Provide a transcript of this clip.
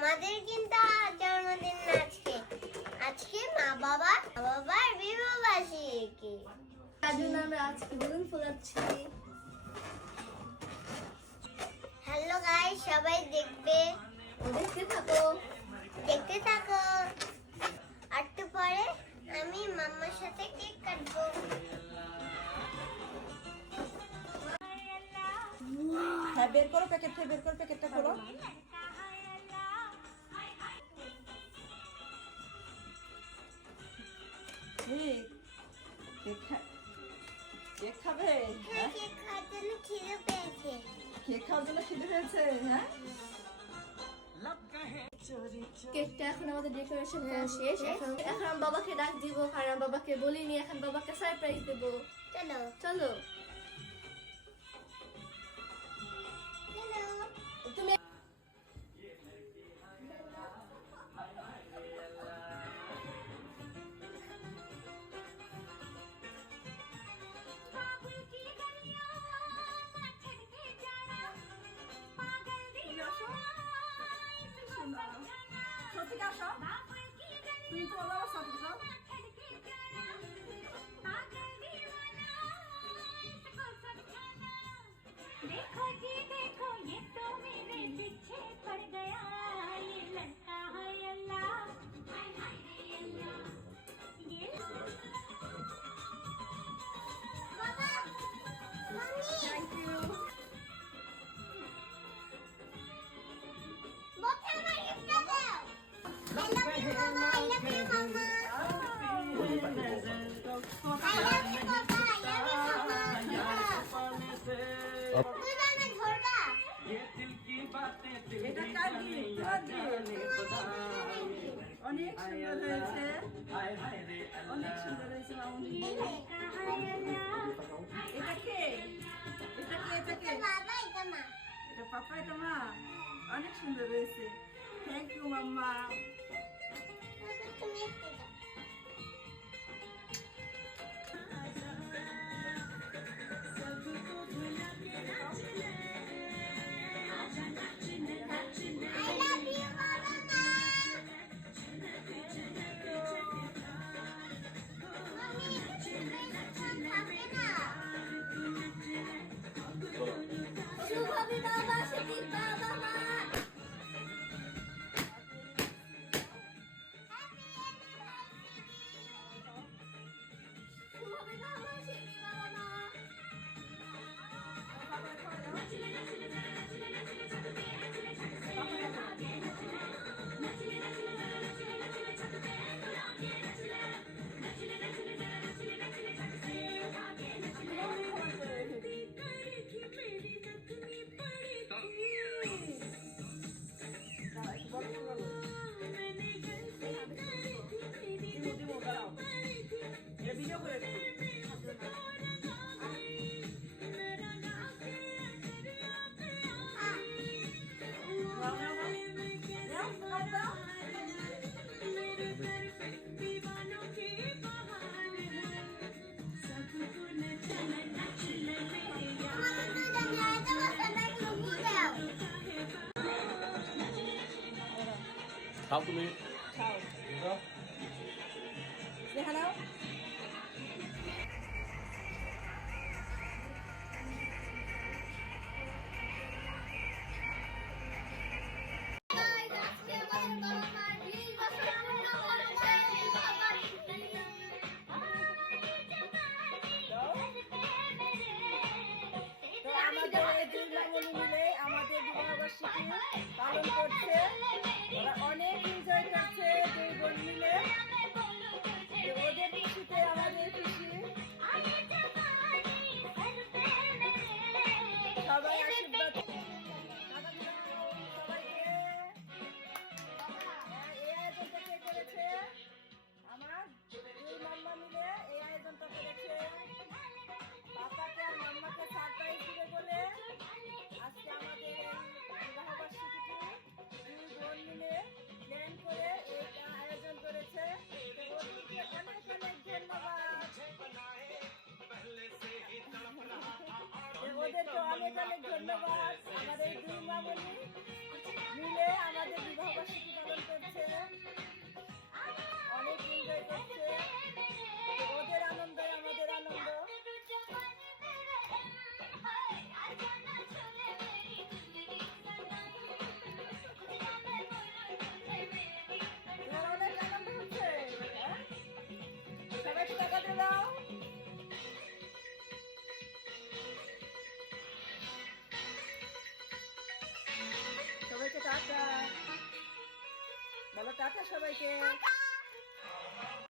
আমাদের কিন্তু জন্মদিন না আজকে। আজকে মা বাবা মা বাবার বিবাহ বার্ষিকী তার জন্য আমরা আজকে বেলুন ফোলাচ্ছি। হ্যালো গাইস সবাই দেখবে? দেখতে থাকো। দেখতে থাকো। আর একটু পরে আমি মাম্মার সাথে কেক কাটবো। হ্যাঁ বের করো প্যাকেট থেকে বের করো প্যাকেটটা করো। কেক কেক খাবে? হ্যাঁ? কেক খাওয়ার জন্য খিদে পেয়েছে? কেক খাওয়ার জন্য খিদে পেয়েছে? হ্যাঁ? কেকটা এখন আমাদের ডেকোরেশন করা শেষ। এখন এখন বাবাকে ডাক দিব কারণ আমি বাবাকে বলিনি এখন বাবাকে সারপ্রাইজ দেবো। চলো। চলো। অনেক সুন্দর হয়েছে অনেক সুন্দর হয়েছে এটা কে এটা কে এটা কে এটা পাপা এটা মা অনেক সুন্দর হয়েছে থ্যাংক ইউ মাম্মা calculate অনেক অনেক আমাদের দুই মামনি মিলে আমাদের বিবাহবার্ষিকী পালন করছে। টাটা সবাইকে